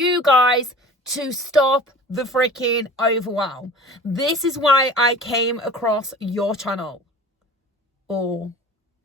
you guys to stop the freaking overwhelm. This is why I came across your channel. Or,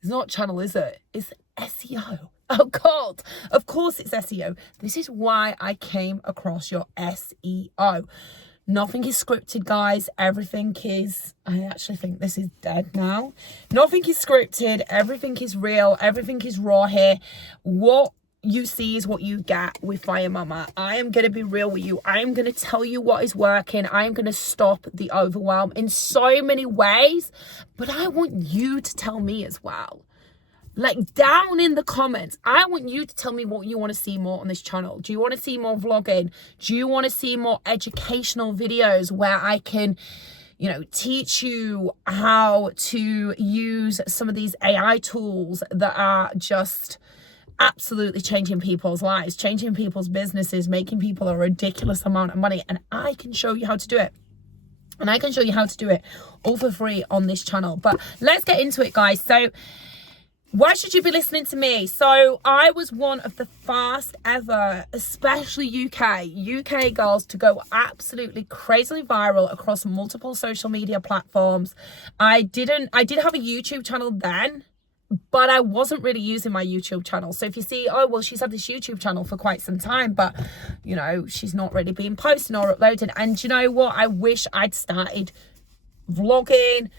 it's not channel, is it? It's SEO. Oh God, of course it's SEO. This is why I came across your SEO. Nothing is scripted, guys. Everything is, I actually think this is dead now. Nothing is scripted. Everything is real. Everything is raw here. What you see is what you get with Fire Mama. I am going to be real with you. I am going to tell you what is working. I am going to stop the overwhelm in so many ways. But I want you to tell me as well. Like, down in the comments, I want you to tell me what you want to see more on this channel. Do you want to see more vlogging? Do you want to see more educational videos where I can, you know, teach you how to use some of these AI tools that are just absolutely changing people's lives, changing people's businesses, making people a ridiculous amount of money? And I can show you how to do it. And I can show you how to do it all for free on this channel. But let's get into it, guys. So, why should you be listening to me? So I was one of the first ever, especially UK girls, to go absolutely crazily viral across multiple social media platforms. I did have a YouTube channel then, but I wasn't really using my YouTube channel. So if you see, oh, well, she's had this YouTube channel for quite some time, but, you know, she's not really been posting or uploading. And you know what? I wish I'd started vlogging,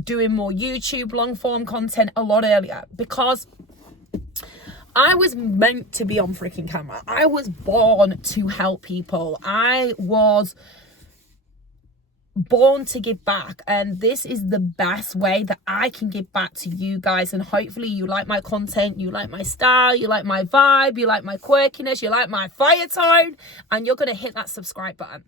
doing more YouTube long form content a lot earlier, because I was meant to be on freaking camera. I was born to help people. I was born to give back, and this is the best way that I can give back to you guys. And hopefully you like my content, you like my style, you like my vibe, you like my quirkiness, you like my fire tone, and you're going to hit that subscribe button,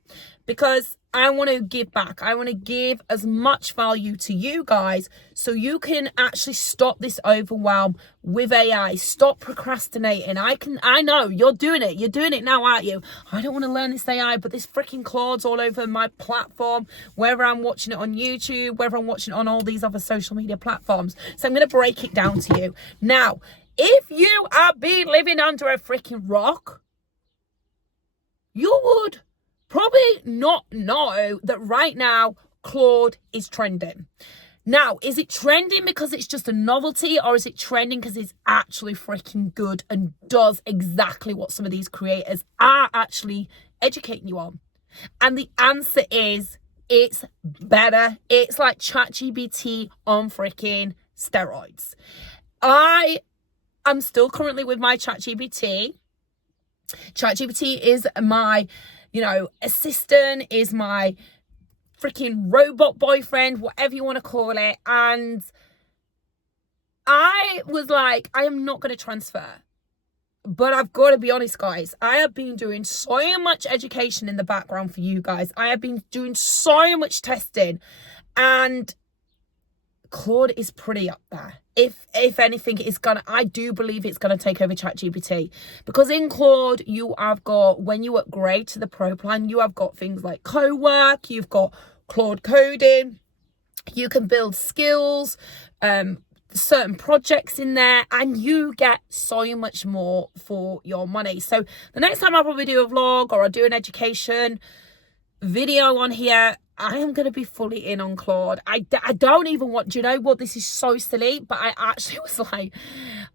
because I want to give back. I want to give as much value to you guys so you can actually stop this overwhelm with AI. Stop procrastinating. I know you're doing it. You're doing it now, aren't you? I don't want to learn this AI, but this freaking Claude's all over my platform, whether I'm watching it on YouTube, whether I'm watching it on all these other social media platforms. So I'm going to break it down to you. Now, if you are been living under a freaking rock, you would probably not know that right now Claude is trending. Now, is it trending because it's just a novelty, or is it trending because it's actually freaking good and does exactly what some of these creators are actually educating you on? And the answer is, it's better. It's like ChatGPT on freaking steroids. I am still currently with my ChatGPT. ChatGPT is my, you know, assistant, is my freaking robot boyfriend, whatever you want to call it. And I was like, I am not going to transfer. But I've got to be honest, guys, I have been doing so much education in the background for you guys. I have been doing so much testing, and Claude is pretty up there. If anything, I do believe it's gonna take over ChatGPT, because in Claude you have got, when you upgrade to the Pro plan, you have got things like co-work, you've got Claude coding, you can build skills, certain projects in there, and you get so much more for your money. So the next time I probably do a vlog or I do an education video on here, I am going to be fully in on Claude. I don't even want, do you know what? This is so silly, but I actually was like,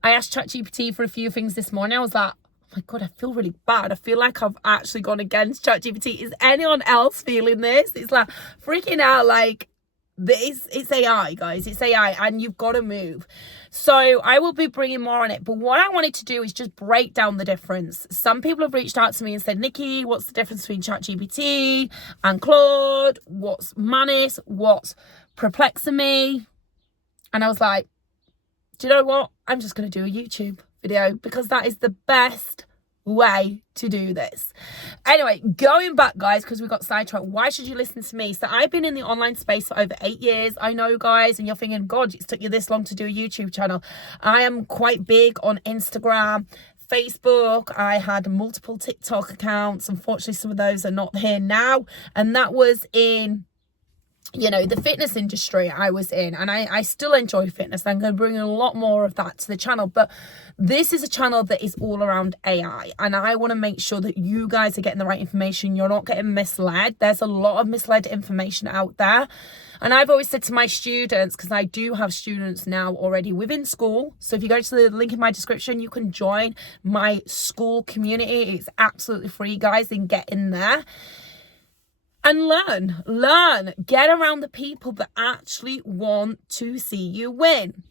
I asked ChatGPT for a few things this morning. I was like, oh my God, I feel really bad. I feel like I've actually gone against ChatGPT. Is anyone else feeling this? It's like freaking out, like, it's AI, guys. It's AI, and you've got to move. So I will be bringing more on it. But what I wanted to do is just break down the difference. Some people have reached out to me and said, Nikki, what's the difference between ChatGPT and Claude? What's Manis? What's perplexing me? And I was like, do you know what? I'm just going to do a YouTube video, because that is the best way to do this. Anyway, going back, guys, because we got sidetracked, why should you listen to me? So I've been in the online space for over 8 years. I know, guys, and you're thinking, God, it's took you this long to do a YouTube channel. I am quite big on Instagram, Facebook. I had multiple TikTok accounts. Unfortunately, some of those are not here now, and that was in you know, the fitness industry I was in, and I still enjoy fitness. I'm going to bring a lot more of that to the channel, but this is a channel that is all around AI, and I want to make sure that you guys are getting the right information. You're not getting misled. There's a lot of misled information out there. And I've always said to my students, because I do have students now already within school, so if you go to the link in my description, you can join my school community. It's absolutely free, guys, and get in there. And learn, get around the people that actually want to see you win.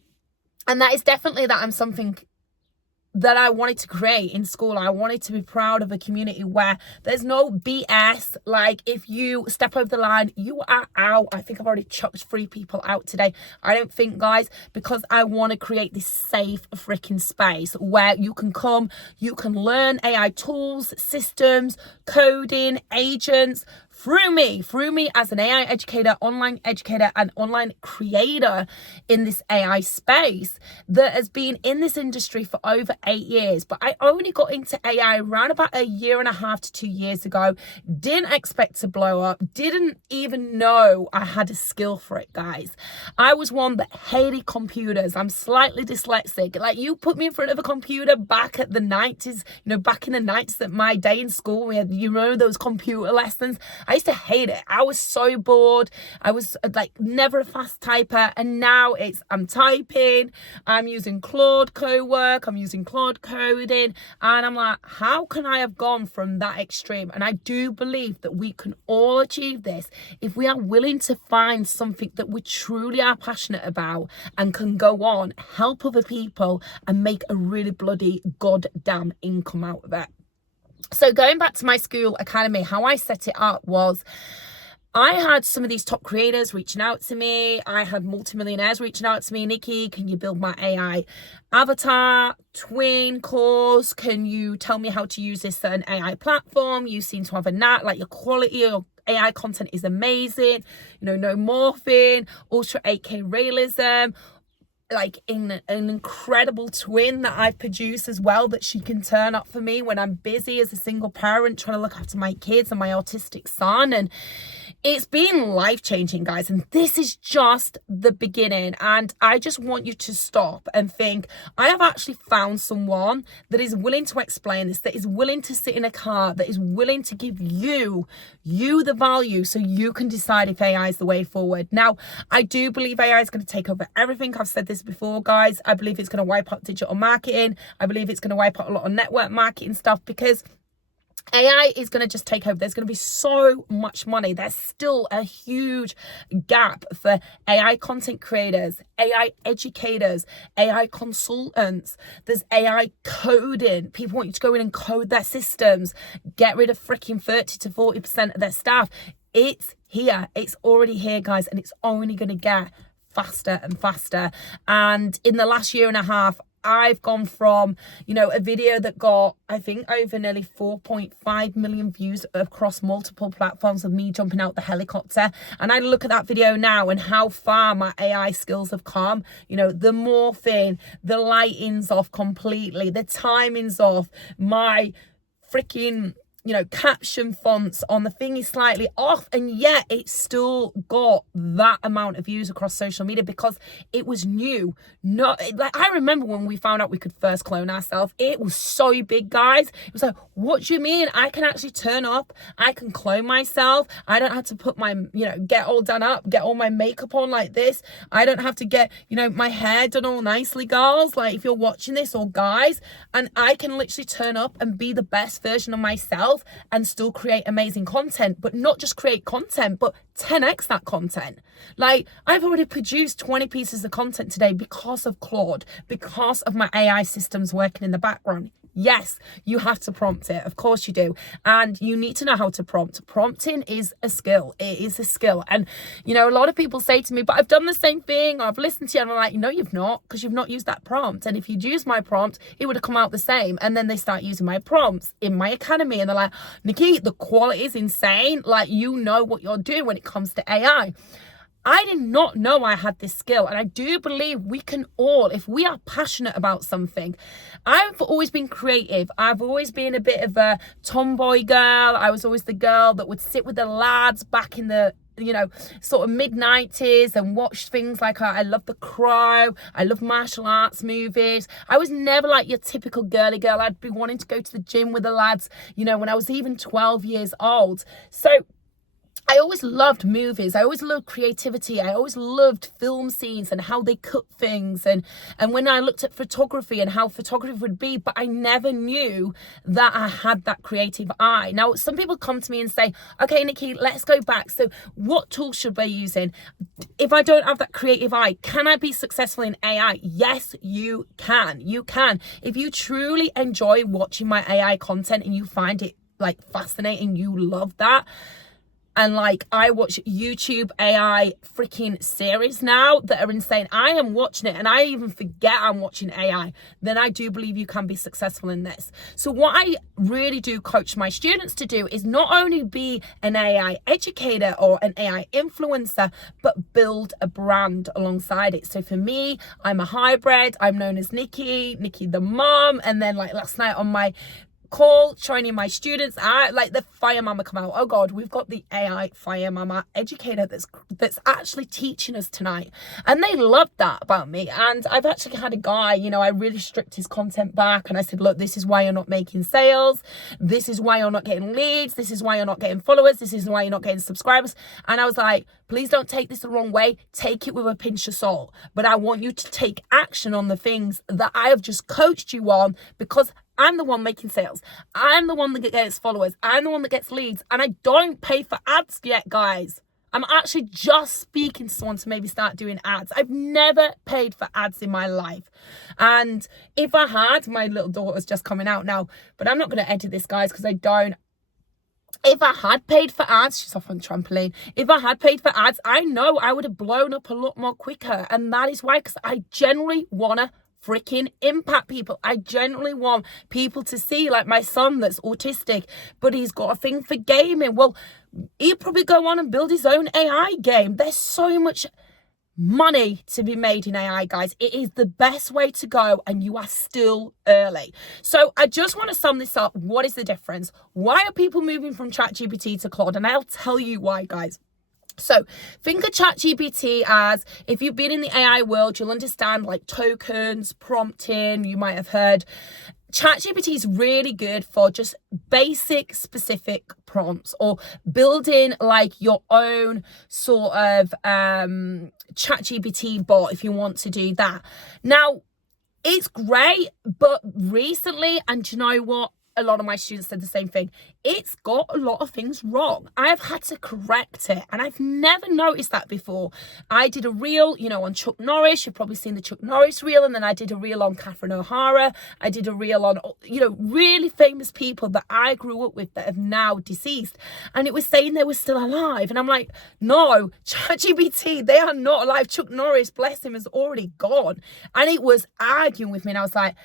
And that is definitely something that I wanted to create in school. I wanted to be proud of a community where there's no BS. Like, if you step over the line, you are out. I think I've already chucked 3 people out today. I don't think, guys, because I want to create this safe freaking space where you can come, you can learn AI tools, systems, coding, agents, through me as an AI educator, online educator, and online creator in this AI space that has been in this industry for over 8 years. But I only got into AI around about 1.5 to 2 years ago. Didn't expect to blow up. Didn't even know I had a skill for it, guys. I was one that hated computers. I'm slightly dyslexic. Like, you put me in front of a computer back at the 90s, back in the 90s at my day in school, we had, those computer lessons. I used to hate it. I was so bored. I was like never a fast typer. And now I'm typing, I'm using Claude co-work, I'm using Claude coding. And I'm like, how can I have gone from that extreme? And I do believe that we can all achieve this if we are willing to find something that we truly are passionate about and can go on, help other people, and make a really bloody goddamn income out of it. So going back to my school academy, how I set it up was I had some of these top creators reaching out to me. I had multimillionaires reaching out to me. Nikki, can you build my AI avatar, twin course? Can you tell me how to use this certain AI platform? You seem to have a knack, like your quality of AI content is amazing. No morphing, ultra 8K realism, like in an incredible twin that I've produced as well, that she can turn up for me when I'm busy as a single parent trying to look after my kids and my autistic son. And it's been life-changing, guys, and this is just the beginning. And I just want you to stop and think, I have actually found someone that is willing to explain this, that is willing to sit in a car, that is willing to give you the value so you can decide if AI is the way forward. Now, I do believe AI is going to take over everything. I've said this before, guys. I believe it's going to wipe out digital marketing. I believe it's going to wipe out a lot of network marketing stuff, because AI is going to just take over. There's going to be so much money. There's still a huge gap for AI content creators, AI educators, AI consultants. There's AI coding. People want you to go in and code their systems, get rid of freaking 30 to 40% of their staff. It's here. It's already here, guys, and it's only going to get faster and faster. And in the last 1.5 years, I've gone from, a video that got, I think, over nearly 4.5 million views across multiple platforms of me jumping out the helicopter. And I look at that video now and how far my AI skills have come. The morphing, the lighting's off completely, the timing's off, my freaking caption fonts on the thing is slightly off, and yet it still got that amount of views across social media because it was new. I remember when we found out we could first clone ourselves, it was so big, guys. It was like, what do you mean? I can actually turn up, I can clone myself. I don't have to put my, get all done up, get all my makeup on like this. I don't have to get, my hair done all nicely, girls. Like, if you're watching this, or guys, and I can literally turn up and be the best version of myself and still create amazing content, but not just create content, but 10x that content. Like, I've already produced 20 pieces of content today because of Claude, because of my AI systems working in the background. Yes, you have to prompt it. Of course you do. And you need to know how to prompt. Prompting is a skill. It is a skill. And, a lot of people say to me, but I've done the same thing. I've listened to you. And I'm like, no, you've not, because you've not used that prompt. And if you'd used my prompt, it would have come out the same. And then they start using my prompts in my academy. And they're like, Nikki, the quality is insane. Like, you know what you're doing when it comes to AI. I did not know I had this skill, and I do believe we can all, if we are passionate about something. I've always been creative. I've always been a bit of a tomboy girl. I was always the girl that would sit with the lads back in the sort of mid-90s and watched things like, I love The Crow, I love martial arts movies. I was never like your typical girly girl. I'd be wanting to go to the gym with the lads, when I was even 12 years old. So I always loved movies. I always loved creativity. I always loved film scenes and how they cut things. And when I looked at photography and how photography would be, but I never knew that I had that creative eye. Now, some people come to me and say, okay, Nikki, let's go back. So what tools should we be using? If I don't have that creative eye, can I be successful in AI? Yes, you can. You can. If you truly enjoy watching my AI content and you find it like fascinating, you love that. And like, I watch YouTube AI freaking series now that are insane. I am watching it and I even forget I'm watching AI. Then I do believe you can be successful in this. So what I really do coach my students to do is not only be an AI educator or an AI influencer, but build a brand alongside it. So for me, I'm a hybrid. I'm known as Nikki the mom. And then like last night on my call training my students, I like the fire mama come out. Oh god, we've got the AI fire mama educator that's actually teaching us tonight, and they loved that about me. And I've actually had a guy, I really stripped his content back and I said, look, this is why you're not making sales, this is why you're not getting leads, this is why you're not getting followers, this is why you're not getting subscribers. And I was like, please don't take this the wrong way, take it with a pinch of salt, but I want you to take action on the things that I have just coached you on, because I'm the one making sales. I'm the one that gets followers. I'm the one that gets leads. And I don't pay for ads yet, guys. I'm actually just speaking to someone to maybe start doing ads. I've never paid for ads in my life. And if I had, my little daughter's just coming out now, but I'm not going to edit this, guys, because I don't. If I had paid for ads, she's off on trampoline. If I had paid for ads, I know I would have blown up a lot more quicker. And that is why, because I generally want to freaking impact people. I genuinely want people to see, like my son that's autistic, but he's got a thing for gaming. Well, he'll probably go on and build his own AI game. There's so much money to be made in AI, guys. It is the best way to go, and you are still early. So I just want to sum this up. What is the difference? Why are people moving from ChatGPT to Claude? And I'll tell you why, guys. So think of ChatGPT as, if you've been in the AI world, you'll understand like tokens, prompting. You might have heard ChatGPT is really good for just basic specific prompts, or building like your own sort of ChatGPT bot if you want to do that. Now, it's great, but recently, and you know what? A lot of my students said the same thing. It's got a lot of things wrong. I've had to correct it, and I've never noticed that before. I did a reel, on Chuck Norris. You've probably seen the Chuck Norris reel, and then I did a reel on Catherine O'Hara. I did a reel on, really famous people that I grew up with that have now deceased, and it was saying they were still alive. And I'm like, no, ChatGPT, they are not alive. Chuck Norris, bless him, is already gone. And it was arguing with me, and I was like,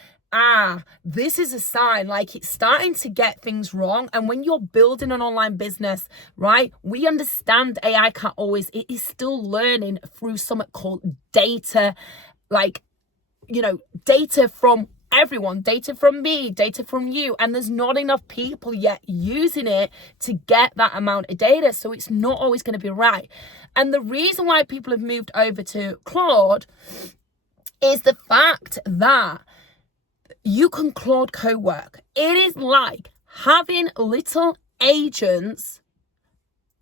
this is a sign, like it's starting to get things wrong. And when you're building an online business, right, we understand AI can't always, it is still learning through something called data, like, data from everyone, data from me, data from you. And there's not enough people yet using it to get that amount of data. So it's not always going to be right. And the reason why people have moved over to Claude is the fact that you can Claude co-work. It is like having little agents.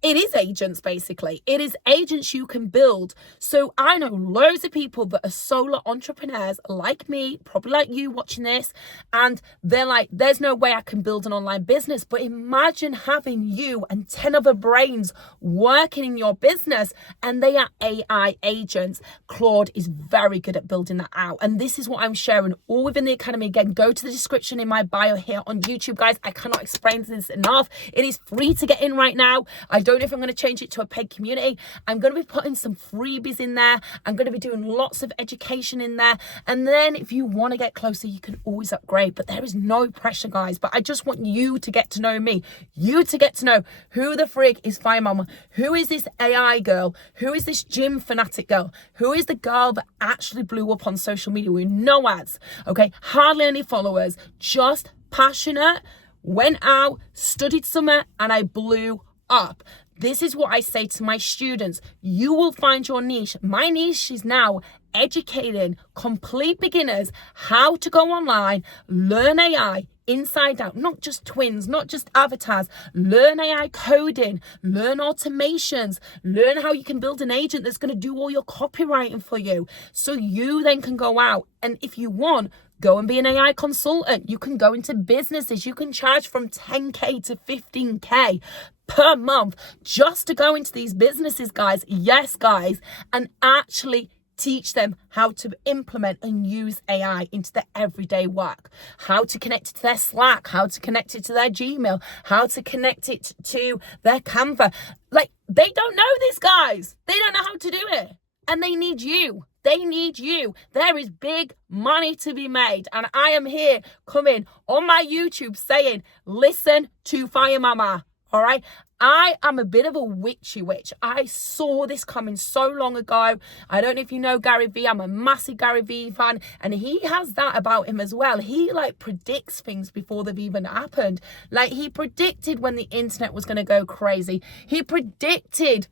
It is agents, basically. It is agents you can build. So I know loads of people that are solo entrepreneurs like me, probably like you watching this, and they're like, there's no way I can build an online business. But imagine having you and 10 other brains working in your business, and they are AI agents. Claude is very good at building that out. And this is what I'm sharing all within the academy. Again, go to the description in my bio here on YouTube, guys. I cannot explain this enough. It is free to get in right now. I don't know if I'm going to change it to a paid community. I'm going to be putting some freebies in there. I'm going to be doing lots of education in there. And then if you want to get closer, you can always upgrade. But there is no pressure, guys. But I just want you to get to know me. You to get to know who the frig is Fire Mama. Who is this AI girl? Who is this gym fanatic girl? Who is the girl that actually blew up on social media with no ads? Okay, hardly any followers, just passionate, went out, studied summer, and I blew up. This is what I say to my students. You will find your niche. My niche is now educating complete beginners how to go online, learn AI inside out, not just twins, not just avatars, learn AI coding, learn automations, learn how you can build an agent that's going to do all your copywriting for you. So you then can go out and if you want, go and be an AI consultant. You can go into businesses. You can charge from 10K to 15K per month just to go into these businesses, guys. Yes, guys. And actually teach them how to implement and use AI into their everyday work, how to connect it to their Slack, how to connect it to their Gmail, how to connect it to their Canva. Like, they don't know this, guys. They don't know how to do it. And they need you. They need you. There is big money to be made. And I am here coming on my YouTube saying, listen to Fire Mama. All right. I am a bit of a witchy witch. I saw this coming so long ago. I don't know if you know Gary Vee. I'm a massive Gary Vee fan. And he has that about him as well. He like predicts things before they've even happened. Like he predicted when the internet was going to go crazy. He predicted,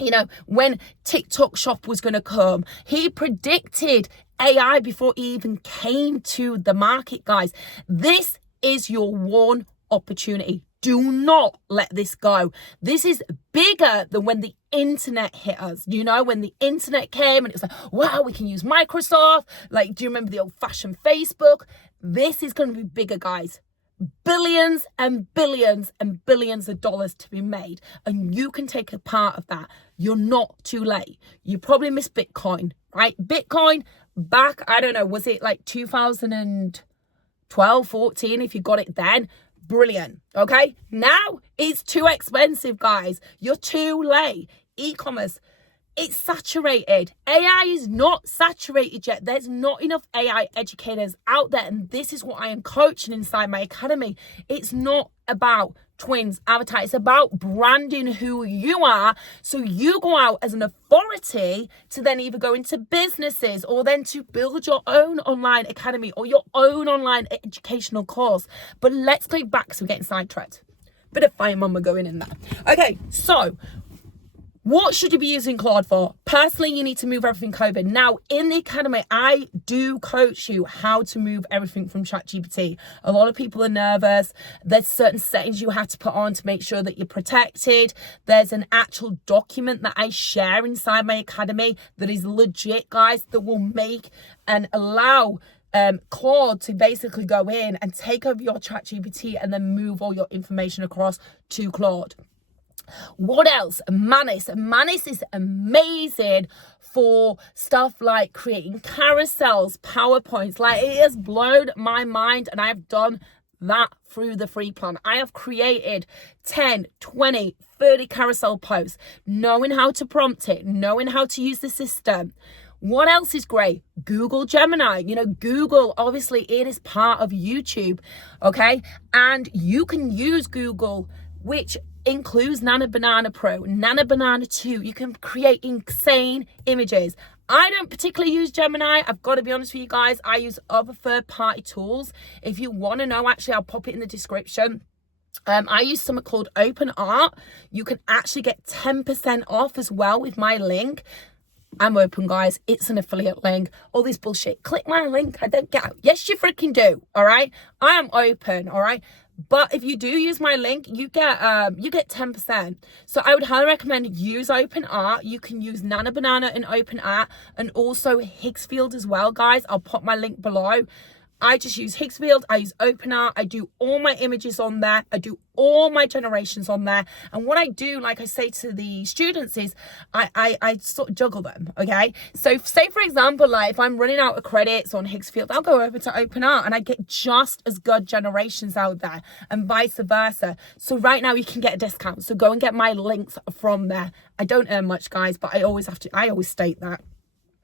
you know, when TikTok shop was going to come. He predicted AI before it even came to the market, guys. This is your one opportunity. Do not let this go. This is bigger than when the internet hit us. You know, when the internet came and it was like, wow, we can use Microsoft. Like, do you remember the old-fashioned Facebook? This is going to be bigger, guys. Billions and billions and billions of dollars to be made. And you can take a part of that. You're not too late. You probably missed Bitcoin, right? Bitcoin back, I don't know, was it like 2012, 14, if you got it then? Brilliant. Okay. Now it's too expensive, guys. You're too late. E-commerce, it's saturated. AI is not saturated yet. There's not enough AI educators out there. And this is what I am coaching inside my academy. It's not about twins, avatar. It's about branding who you are. So you go out as an authority to then either go into businesses or then to build your own online academy or your own online educational course. But let's go back so we're getting sidetracked. Bit of Fire Mama going in there. Okay, so what should you be using Claude for? Personally, you need to move everything COVID. Now, in the academy, I do coach you how to move everything from ChatGPT. A lot of people are nervous. There's certain settings you have to put on to make sure that you're protected. There's an actual document that I share inside my academy that is legit, guys, that will make and allow Claude to basically go in and take over your ChatGPT and then move all your information across to Claude. What else? Manus. Manus is amazing for stuff like creating carousels, PowerPoints. Like, it has blown my mind, and I have done that through the free plan. I have created 10, 20, 30 carousel posts, knowing how to prompt it, knowing how to use the system. What else is great? Google Gemini. You know, Google, obviously, it is part of YouTube, okay? And you can use Google, which includes Nana Banana Pro, Nana Banana 2. You can create insane images. I don't particularly use Gemini. I've got to be honest with you guys. I use other third-party tools. If you want to know, actually, I'll pop it in the description. I use something called Open Art. You can actually get 10% off as well with my link. I'm open, guys. It's an affiliate link. All this bullshit. Click my link. I don't get out. Yes, you freaking do. All right. I am open. All right. But if you do use my link, you get 10%. So I would highly recommend use Open Art. You can use Nana Banana and Open Art, and also Higgsfield as well, guys. I'll pop my link below. I just use Higgsfield. I use Open Art. I do all my images on there. I do all my generations on there. And what I do, like I say to the students, is I sort of juggle them, okay? So say, for example, like if I'm running out of credits on Higgsfield, I'll go over to Open Art and I get just as good generations out there, and vice versa. So right now you can get a discount. So go and get my links from there. I don't earn much, guys, but I always state that.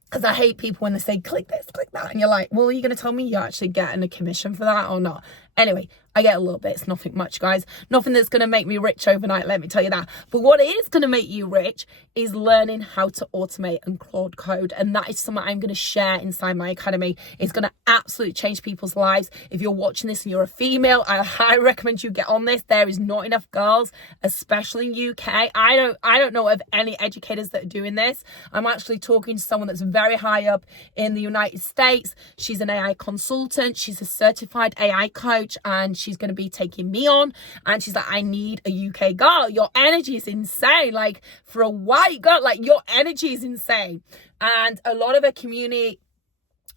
Because I hate people when they say, click this, click that. And you're like, well, are you going to tell me you're actually getting a commission for that or not? Anyway, I get a little bit. It's nothing much, guys. Nothing that's going to make me rich overnight, let me tell you that. But what is going to make you rich is learning how to automate and Claude code. And that is something I'm going to share inside my academy. It's going to absolutely change people's lives. If you're watching this and you're a female, I highly recommend you get on this. There is not enough girls, especially in UK. I don't know of any educators that are doing this. I'm actually talking to someone that's very high up in the United States. She's an AI consultant. She's a certified AI coach, and she's going to be taking me on. And she's like, I need a UK girl. Your energy is insane. Like, for a white girl, like, your energy is insane. And a lot of her community,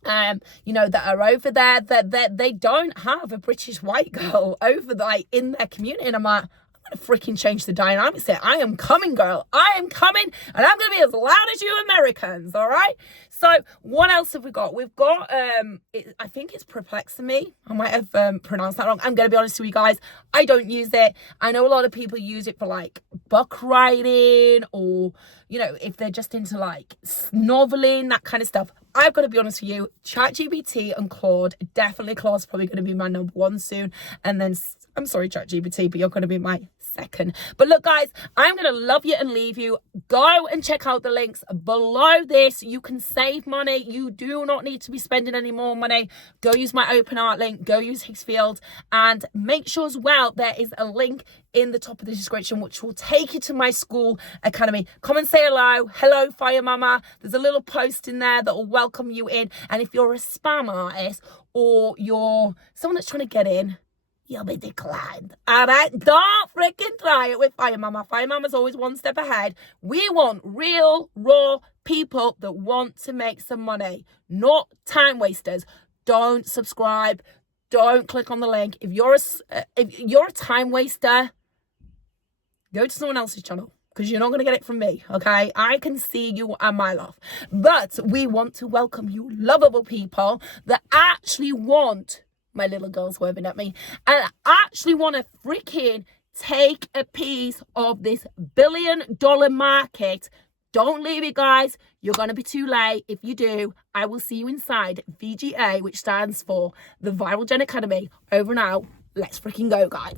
you know, that are over there, that they don't have a British white girl over like in their community. And I'm like, I'm gonna freaking change the dynamics here. I am coming, girl. I am coming, and I'm gonna be as loud as you Americans. All right. So what else have we got? We've got I think it's Perplexity. I might have pronounced that wrong. I'm gonna be honest with you guys. I don't use it. I know a lot of people use it for like book writing, or you know, if they're just into like noveling, that kind of stuff. I've got to be honest with you, ChatGPT and Claude, definitely Claude's probably going to be my number one soon. And then, I'm sorry, ChatGPT, but you're going to be my second. But look, guys, I'm going to love you and leave you. Go and check out the links below this. You can save money. You do not need to be spending any more money. Go use my open art link. Go use Higgsfield. And make sure as well, there is a link in the top of the description which will take you to my school academy. Come and say hello Fire Mama. There's a little post in there that will welcome you in. And if you're a spam artist, or you're someone that's trying to get in, you'll be declined. All right, don't freaking try it with Fire Mama. Fire Mama's always one step ahead. We want real, raw people that want to make some money, not time wasters. Don't subscribe. Don't click on the link. If you're a time waster, go to someone else's channel, because you're not going to get it from me, okay? I can see you a mile off. But we want to welcome you lovable people that actually want, my little girl's waving at me, and actually want to freaking take a piece of this billion-dollar market. Don't leave it, guys. You're going to be too late. If you do, I will see you inside VGA, which stands for the Viral Gen Academy. Over and out. Let's freaking go, guys.